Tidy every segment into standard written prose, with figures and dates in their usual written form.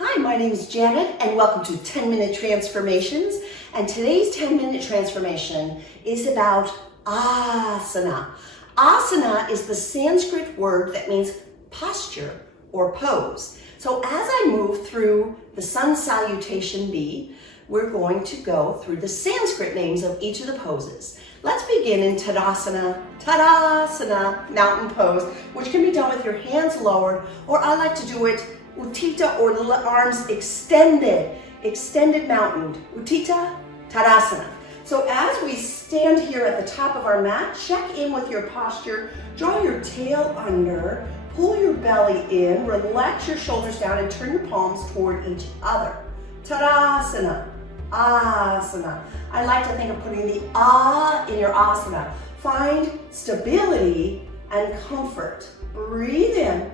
Hi, my name is Janet and welcome to 10-Minute Transformations. And today's 10-minute transformation is about asana. Asana is the Sanskrit word that means posture or pose. So as I move through the sun salutation B, we're going to go through the Sanskrit names of each of the poses. Let's begin in Tadasana, mountain pose, which can be done with your hands lowered, or I like to do it Uttita or arms extended mountain. Uttita, Tadasana. So as we stand here at the top of our mat, check in with your posture, draw your tail under, pull your belly in, relax your shoulders down and turn your palms toward each other. Tadasana, asana. I like to think of putting the in your asana. Find stability and comfort. Breathe in.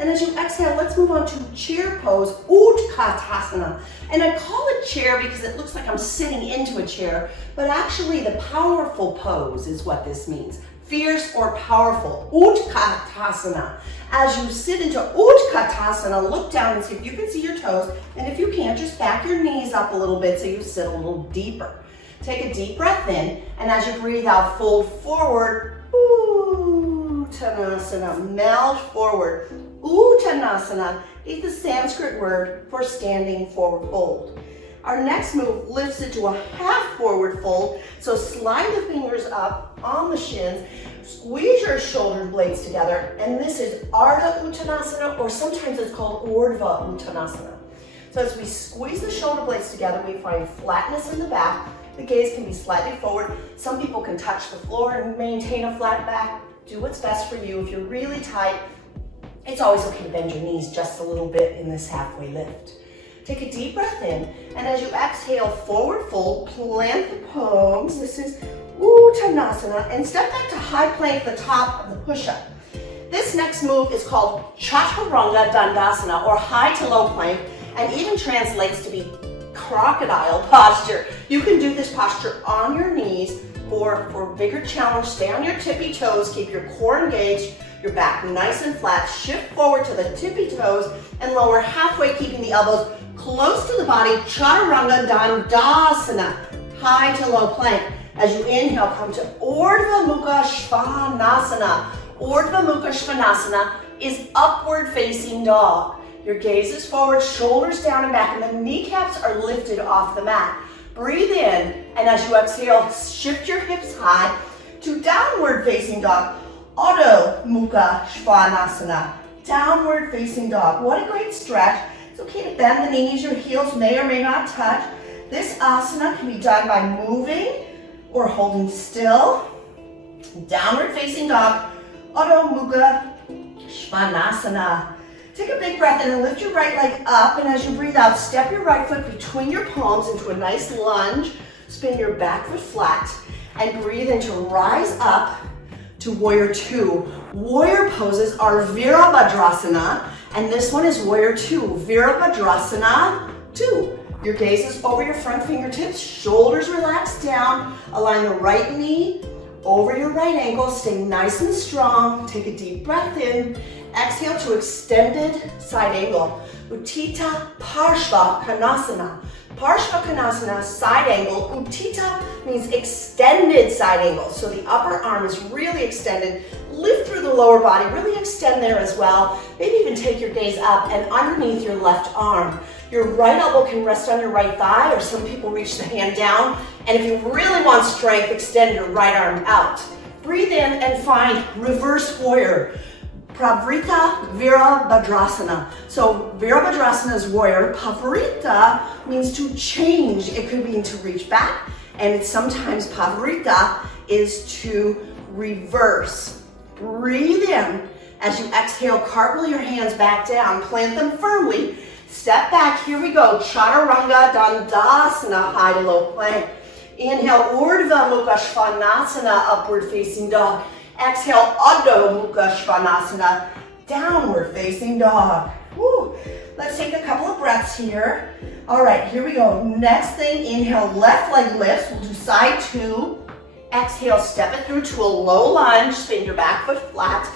And as you exhale, let's move on to chair pose, Utkatasana. And I call it chair because it looks like I'm sitting into a chair, but actually the powerful pose is what this means. Fierce or powerful, Utkatasana. As you sit into Utkatasana, look down and see if you can see your toes. And if you can't, just back your knees up a little bit so you sit a little deeper. Take a deep breath in, and as you breathe out, fold forward, Uttanasana, melt forward. Uttanasana is the Sanskrit word for standing forward fold. Our next move lifts it to a half forward fold. So slide the fingers up on the shins, squeeze your shoulder blades together, and this is Ardha Uttanasana, or sometimes it's called Urdhva Uttanasana. So as we squeeze the shoulder blades together, we find flatness in the back. The gaze can be slightly forward. Some people can touch the floor and maintain a flat back. Do what's best for you. If you're really tight, it's always okay to bend your knees just a little bit in this halfway lift. Take a deep breath in, and as you exhale, forward fold, plant the palms. This is Uttanasana, and step back to high plank, the top of the push-up. This next move is called Chaturanga Dandasana, or high to low plank, and even translates to be crocodile posture. You can do this posture on your knees, or for a bigger challenge, stay on your tippy toes, keep your core engaged, your back nice and flat, shift forward to the tippy toes, and lower halfway, keeping the elbows close to the body, Chaturanga Dandasana, high to low plank. As you inhale, come to Urdhva Mukha Svanasana. Urdhva Mukha Svanasana is upward facing dog. Your gaze is forward, shoulders down and back, and the kneecaps are lifted off the mat. Breathe in, and as you exhale, shift your hips high to downward facing dog. Adho Mukha Svanasana, downward facing dog. What a great stretch. It's okay to bend the knees, your heels may or may not touch. This asana can be done by moving or holding still. Downward facing dog, Adho Mukha Svanasana. Take a big breath in and lift your right leg up, and as you breathe out, step your right foot between your palms into a nice lunge. Spin your back foot flat and breathe in to rise up to Warrior Two. Warrior poses are Virabhadrasana, and this one is Warrior Two. Virabhadrasana 2. Your gaze is over your front fingertips, shoulders relaxed down, align the right knee over your right ankle, stay nice and strong. Take a deep breath in. Exhale to extended side angle. Uttita Parshva Konasana. Parshva Konasana, side angle. Uttita means extended side angle. So the upper arm is really extended. Lift through the lower body, really extend there as well. Maybe even take your gaze up and underneath your left arm. Your right elbow can rest on your right thigh, or some people reach the hand down. And if you really want strength, extend your right arm out. Breathe in and find reverse warrior. Pravrita Virabhadrasana. So Virabhadrasana is warrior. Pavrita means to change. It could mean to reach back, and it's sometimes Pavrita is to reverse. Breathe in. As you exhale, cartwheel your hands back down, plant them firmly. Step back, here we go. Chaturanga Dandasana, high to low plank. Inhale, Urdhva Mukha Svanasana, upward facing dog. Exhale, Adho Mukha Svanasana, downward facing dog. Woo. Let's take a couple of breaths here. All right, here we go. Next thing, inhale, left leg lifts. We'll do side 2. Exhale, step it through to a low lunge. Spin your back foot flat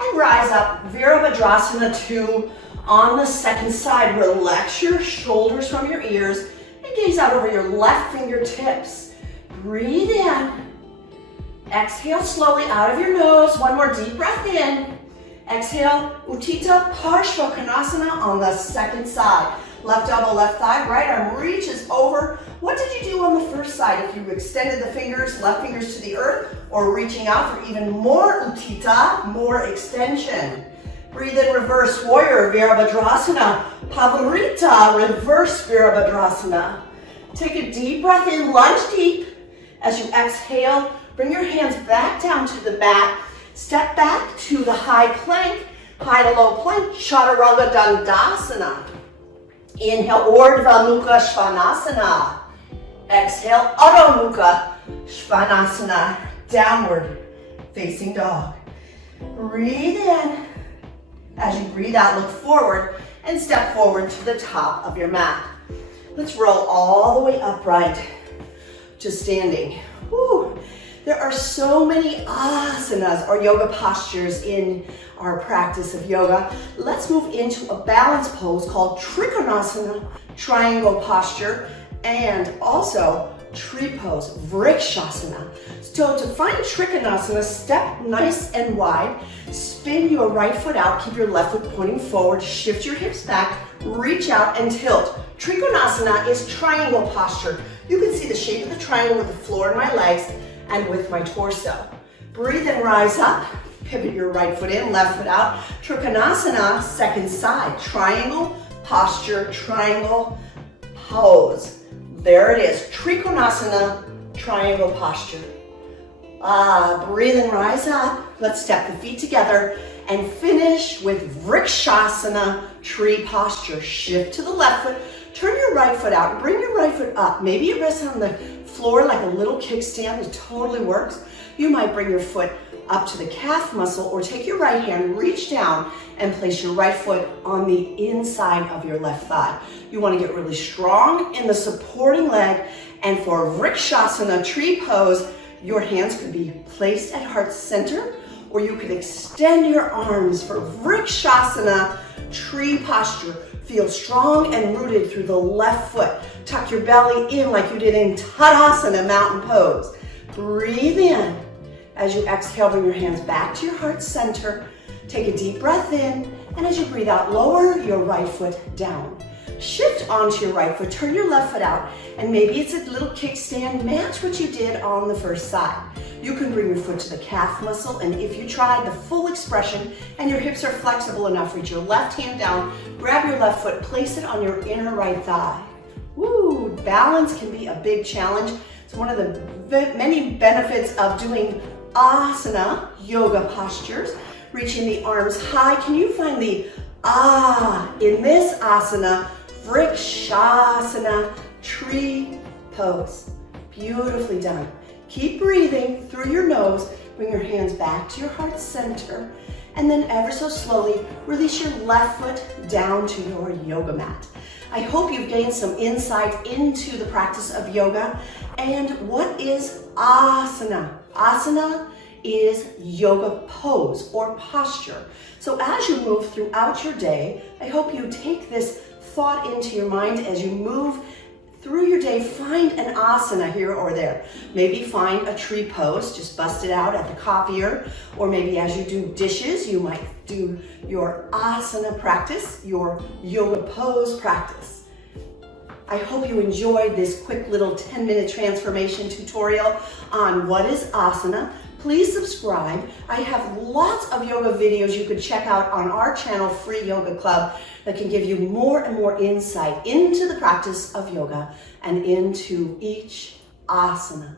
and rise up. Virabhadrasana 2, On the second side, relax your shoulders from your ears and gaze out over your left fingertips. Breathe in. Exhale slowly out of your nose. One more deep breath in. Exhale, Utthita Parshvakonasana on the second side. Left elbow, left thigh, right arm reaches over. What did you do on the first side? If you extended the fingers, left fingers to the earth, or reaching out for even more Utthita, more extension. Breathe in, reverse warrior, Virabhadrasana. Pavarita, reverse Virabhadrasana. Take a deep breath in, lunge deep. As you exhale, bring your hands back down to the mat. Step back to the high plank, high to low plank, Chaturanga Dandasana. Inhale, Urdhva Mukha Svanasana. Exhale, Adho Mukha Svanasana, downward facing dog. Breathe in. As you breathe out, look forward and step forward to the top of your mat. Let's roll all the way upright to standing. Woo. There are so many asanas or yoga postures in our practice of yoga. Let's move into a balance pose called Trikonasana, triangle posture, and also tree pose, Vrikshasana. So to find Trikonasana, step nice and wide, spin your right foot out, keep your left foot pointing forward, shift your hips back, reach out and tilt. Trikonasana is triangle posture. You can see the shape of the triangle with the floor in my legs and with my torso. Breathe and rise up, pivot your right foot in, left foot out. Trikonasana, second side, triangle posture, triangle pose. There it is, Trikonasana, triangle posture. Breathe and rise up. Let's step the feet together and finish with Vrikshasana, tree posture. Shift to the left foot, turn your right foot out, bring your right foot up. Maybe it rests on the floor like a little kickstand, it totally works. You might bring your foot up to the calf muscle or take your right hand, reach down and place your right foot on the inside of your left thigh. You want to get really strong in the supporting leg, and for Vrikshasana tree pose, your hands could be placed at heart center, or you could extend your arms for Vrikshasana tree posture. Feel strong and rooted through the left foot. Tuck your belly in like you did in Tadasana, mountain pose. Breathe in. As you exhale, bring your hands back to your heart center. Take a deep breath in, and as you breathe out, lower your right foot down. Shift onto your right foot, turn your left foot out, and maybe it's a little kickstand. Match what you did on the first side. You can bring your foot to the calf muscle, and if you try the full expression and your hips are flexible enough, reach your left hand down, grab your left foot, place it on your inner right thigh. Woo! Balance can be a big challenge. It's one of the many benefits of doing asana, yoga postures. Reaching the arms high. Can you find the in this asana, Vrikshasana, tree pose? Beautifully done. Keep breathing through your nose. Bring your hands back to your heart center. And then ever so slowly, release your left foot down to your yoga mat. I hope you've gained some insight into the practice of yoga. And what is asana? Asana is yoga pose or posture. So as you move throughout your day, I hope you take this thought into your mind as you move through your day. Find an asana here or there. Maybe find a tree pose, just bust it out at the copier, or maybe as you do dishes, you might do your asana practice, your yoga pose practice. I hope you enjoyed this quick little 10-minute transformation tutorial on what is asana. Please subscribe. I have lots of yoga videos you could check out on our channel, Free Yoga Club, that can give you more and more insight into the practice of yoga and into each asana.